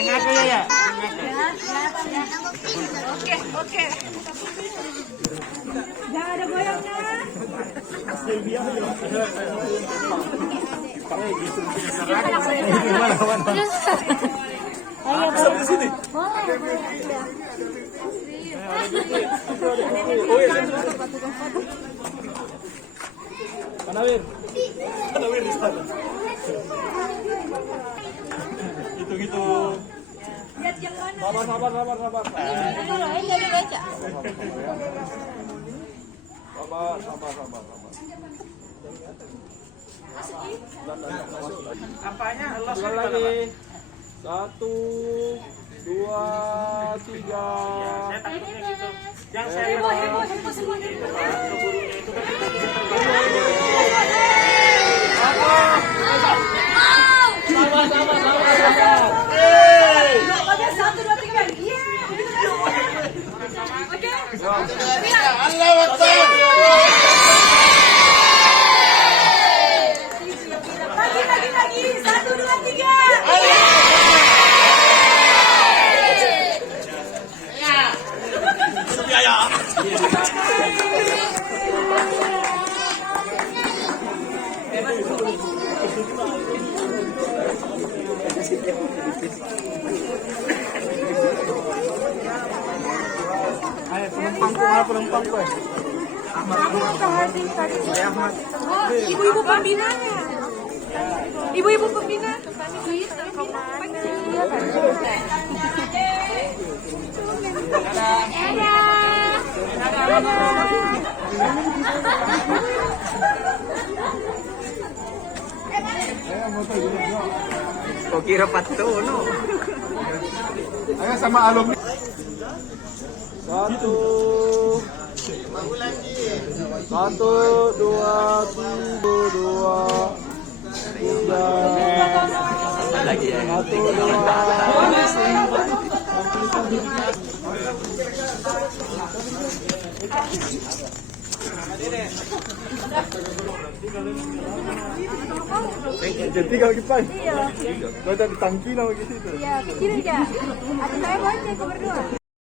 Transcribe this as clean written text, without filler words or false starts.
Ngaku ya. Oke, oke. Jangan ada goyangnya. Ayo di sini. Boleh. Kanawir di sana. Gitu. Lihat yang mana? Sabar. Sabar. Apanya? Sekali lagi. 1, 2, 3. Yang saya Lagi. 1, 2, 3. Ayo penumpang gue. Ahmad. Ibu-ibu pembinanya. Ibu-ibu pembina. Kok kira patuno? Ayo sama alumni. 1, 2, 3. Lagi ya. 1, 2. Jadi kalau kita, Iya. kita di tangki nama gitu. Iya, kecil aja. Atau saya boleh berdua.